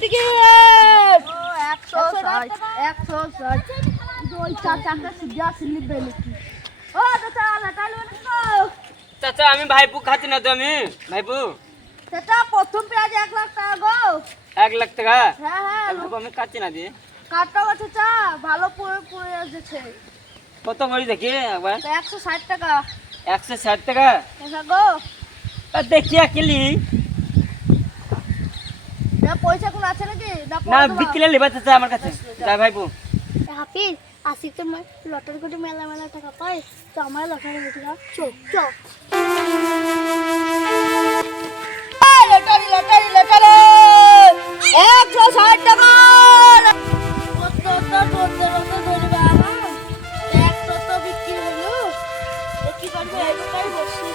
Ticket. ও 160 160 ওই চারটা সিদ্ধা slip বেলছি। ও চাচা লাটা লুন তো। চাচা আমি ভাইপু খাচ্ছি না তো আমি ভাইপু। চাচা প্রথম পেঁয়াজ 1 লাখ টাকা গো। 1 লাখ টাকা? হ্যাঁ হ্যাঁ ভাইপু আমি খাচ্ছি না দিয়ে। কাটটা চাচা ভালো পড়ে যাচ্ছে। কত করে দেখি একবার? 160 টাকা। 160 টাকা? চাচা গো দেখি আকিলি না পয়সা কোন আছে নাকি? না বিক্রি লিবা চাচা আমার কাছে। যা ভাইপু। হাফিজ আসি তো লটারি করে মেলা মেলা টাকা পাই, তো আমার লটারি করে দাও। চল চল লটারি লটারি লটারি 160 টাকা। কত ধরে বাবা এক তো বিক্রি হলো। কি করবে এটাই বসি।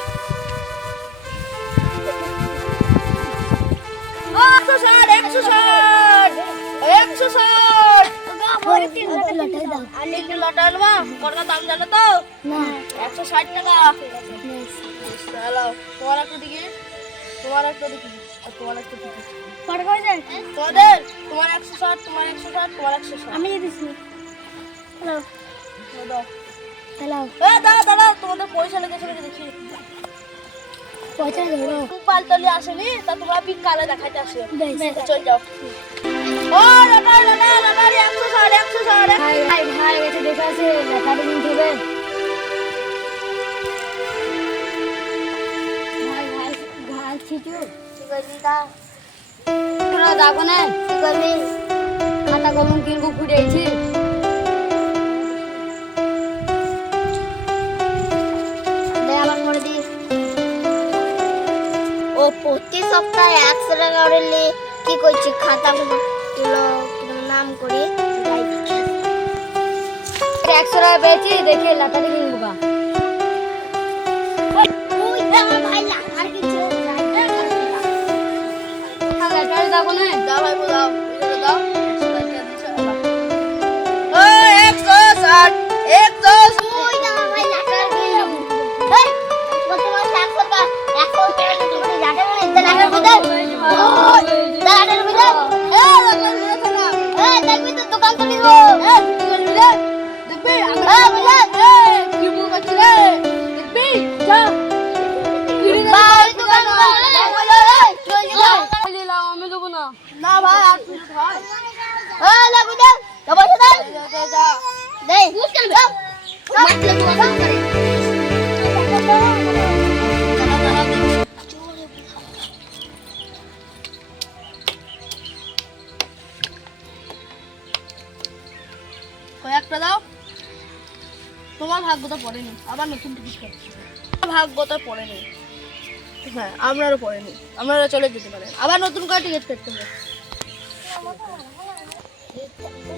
160 ভরে 3 লটারি দাও। আমি কি লটারি লবা? কত দাম জানো তো? না 160 টাকা। হ্যালো তোমার একটা টিকিট, তোমার একটা টিকিট, আর তোমার একটা টিকিট। কত করে দেন? তোমাদের তোমার 160, তোমার 160, তোমার 160। আমি দিছি। হ্যালো দাও হ্যালো দাও দাও তোমাদের পয়সা লেগেছে নাকি দেখি। পয়সা ধরো। পাল্টালি আসেনি তা তোমরা বিকালে দেখাইতে আসো। বেশ। চল যাও। ও লটারি লটারি লটারি 160 160। ভাই ভাই ভাই এসে দেখে আছে লটারি কিনতে হবে। ভাই ভাই ভাই ছিটু কি করবি তা? তোরা যাবো না কি করবি? খাতা কলম কিনবো ফুটেছি। দেয়ালাম করে দিস। ও প্রতি সপ্তাহে 100 টাকা করে লি কি করছি খাতা গুলো নাম করি 100 টাকা পেয়েছি দেখে লটারি কিনবো গা। লটারি যাবো না দাও ভাই দাও দাও 160 160। ওই না ভাই লটারি কিনবো। এই কত মাস 100 টাকা 100 টাকা তো করে যাবে না লটারি বুঝে। লটারি বুঝে। এই লটারি বুঝে না। দেখবি তো দোকান তো নিব। দেখবি বুঝে কি বল করছিস রে? দেখবি যা ভাই দোকান আমি দেবো না। না ভাই আর তুই ভাই লাগু দে পয়সা দে যা দে মুশকিল দাও मतलब দোকান করে কয়েকটা দাও। তোমার ভাগ্যটা পড়েনি, আবার নতুন টিকিট কাটছি। ভাগ্যটা পড়েনি। হ্যাঁ আপনারও পড়েনি, আপনারা চলে যেতে পারেন, আবার নতুন করে টিকিট কাটতে হবে।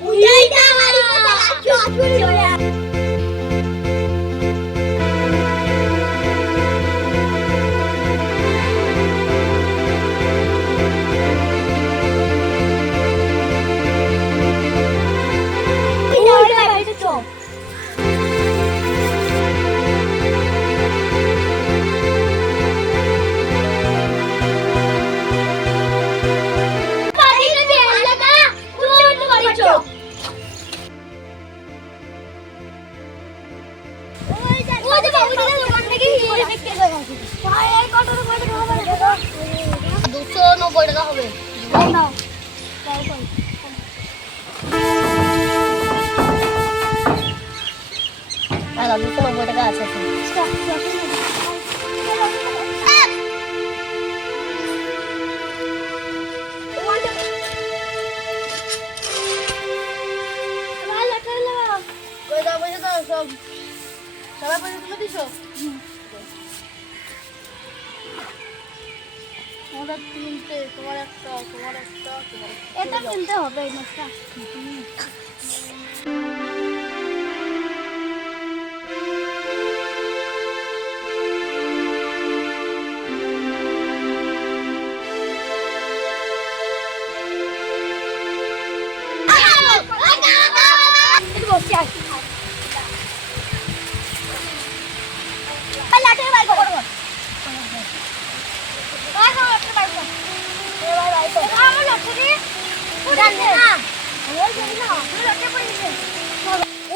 উইটা হারি কথা আছো চলে সবাই পয়সা তুলে দিছো? তোমার তিনটে, তোমার একটা, তোমার একটা, তোমার একটা। এটা কিনতে হবে মাছটা।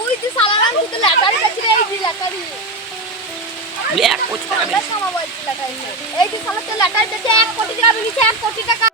ওই যে সালারাম তুই লেটারি কাছে এই যে লেটারি ব্যাক কোচ আমরা সময় বলছি লেটারি এই যে সালা তো লেটারি কাছে 1 কোটি টাকা বেরিয়েছে 1 কোটি টাকা